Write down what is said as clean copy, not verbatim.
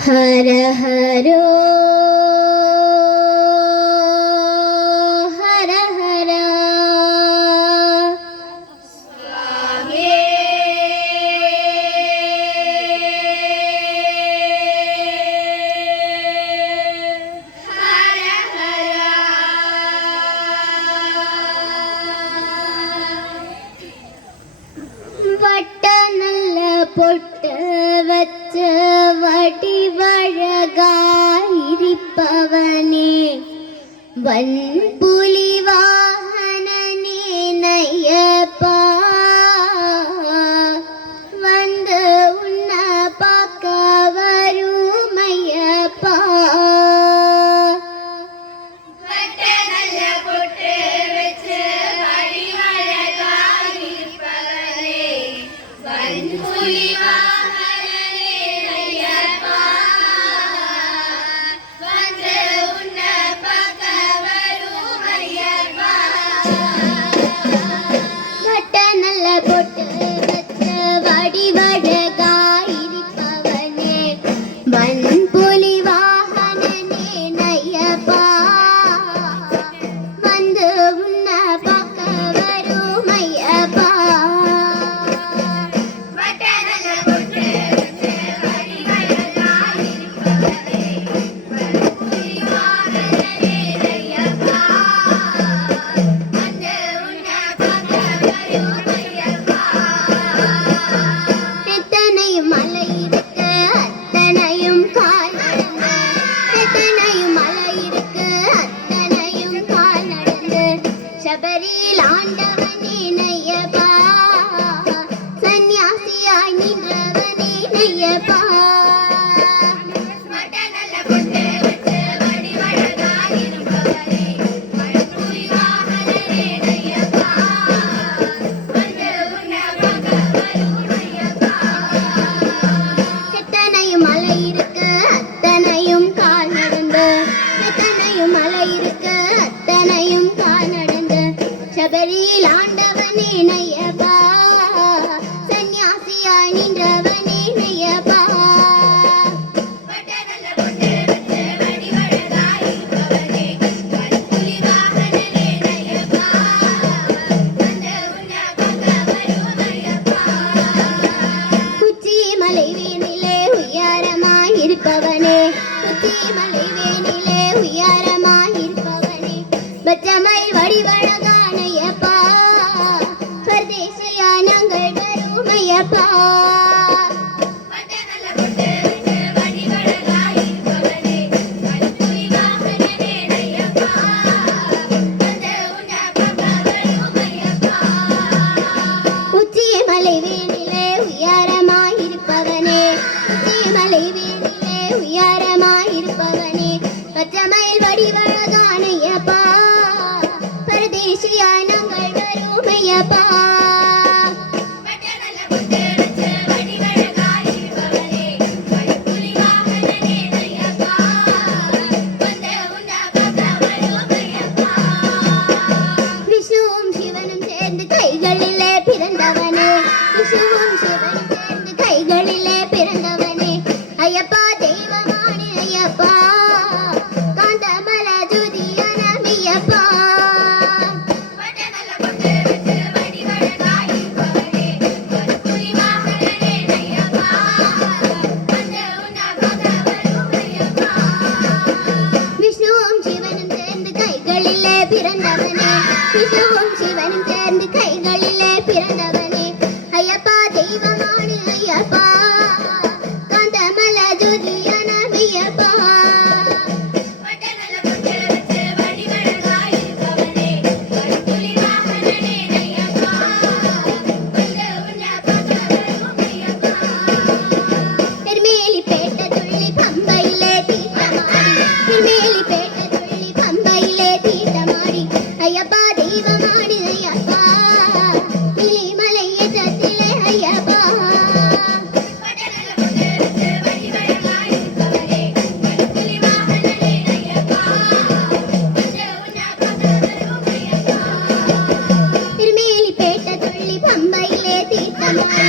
ഹര ഹരോ ഹര ഹര സ്വാമി ഹര ഹര വട്ട നല്ല പൊട്ട് വച്ച് വടിവഴകായിരിപ്പവനേ വൻപുലി വാഹനനേ നയ്യപ്പാ வந்து உன்னை பார்க்க வருமையப்பா நல்ல பொட்டு வச்சு வடிவழகாயிருப்பவனே வன்புலி வாகனனே நையப்பா வந்து உன்னை பார்க்க வருமையப்பா வட்ட நல்ல பொட்டு வச்சு வடிவழகாயிருப்பவனே வன்புலி வாகனனே நையப்பா வந்து உன்னை பார்க்க வருமையப்பா வட்ட நல்ல பொட்டு வச்சு வடிவழகாயிருப்பவனே வன்புலி வாகனனே நையப்பா வந்து உன்னை பார்க்க வருமையப்பா எத்தனையும் மலை இருக்கு அத்தனையும் கால் நடந்து எத்தனையும் மலை இருக்கு அத்தனையும் கால் நடந்து சபரியில் ஆண்டவனே நையப்பா சந்நியாசியாய் நின்றவனே நையப்பா வட்ட நல்ல பொட்டு வச்சு வடிவழகாயிருப்பவனே வன்புலி வாகனனே நையப்பா வந்து உன்னை பார்க்க வருமையப்பா எத்தனையும் மலை இருக்கு அத்தனையும் கால் நடந்து எத்தனையும் மலை இருக்கு அத்தனையும் கால் நடந்து சபரியில் ஆண்டவனே நையப்பா சந்நியாசியாய் நின்றவனே நையப்பா வட்ட நல்ல பொட்டு வச்சு வடிவழகாயிருப்பவனே வன்புலி வாகனனே நையப்பா வந்து உன்னை பார்க்க வருமையப்பா உச்சி மலை வேனிலே உயரமாயிருப்பவனே உச்சி மலை வேனிலே உயரமாயிருப்பவனே பச்சமயில் வடிவழகானையப்பா பரதேசியா நாங்கள் வருமையப்பா வட்ட நல்ல பொட்டு வச்சு வடிவழகாயிருப்பவனே வன்புலி வாகனனே நையப்பா வந்து உன்னை பார்க்க வருமையப்பா உச்சி மலை வேனிலே உயரமாயிருப்பவனே உச்சி மலை வேனிலே உயரமாயிருப்பவனே பச்சமயில் வடிவழகானையப்பா பரதேசியா நாங்கள் வருமையப்பா வட்ட நல்ல பொட்டு வச்சு வடிவழகாயிருப்பவனே வன்புலி வாகனனே நையப்பா வந்து உன்னை பார்க்க வருமையப்பா விஷ்ணுவும் சிவனும் சேர்ந்து கைகளிலே பிறந்தவனே விஷ்ணுவும் சிவனும் சேர்ந்து கைகளிலே பிறந்தவனே ஐயப்பா தெய்வமானி ஐயப்பா காந்தமல ஜோதியான மெய்யப்பா வட்ட நல்ல பொட்டு வச்சு வடிவழகாயிருப்பவனே வன்புலி வாகனனே நையப்பா வந்து உன்னை பார்க்க வருமையப்பா விஷ்ணுவும் சிவனும் சேர்ந்து கைகளிலே பிறந்தவனே விஷ்ணுவும் சிவனும் சேர்ந்து கைகளிலே பிறந்தவனே ஐயப்பா தெய்வமானி ஐயப்பா காந்தமல ஜோதியான மெய்யப்பா வட்ட நல்ல பொட்டு வச்சு வடிவழகாயிருப்பவனே வன்புலி வாகனனே நையப்பா வந்து உன்னை பார்க்க வருமையப்பா திருமேலிப்பேட்டை துள்ளி பம்பையிலே தீர்த்தமாடி திருமேலிப்பேட்டை துள்ளி பம்பையிலே தீர்த்தமாடி ஐயப்பா தெய்வமாடி ஐயப்பா கிளிமலை ஏற்றத்திலே ஐயப்பா வட்ட நல்ல பொட்டு வச்சு வடிவழகாயிருப்பவனே வன்புலி வாகனனே நையப்பா வந்து உன்னை பார்க்க வருமையப்பா திருமேலிப்பேட்டை துள்ளி பம்பையிலே தீர்த்தமாடி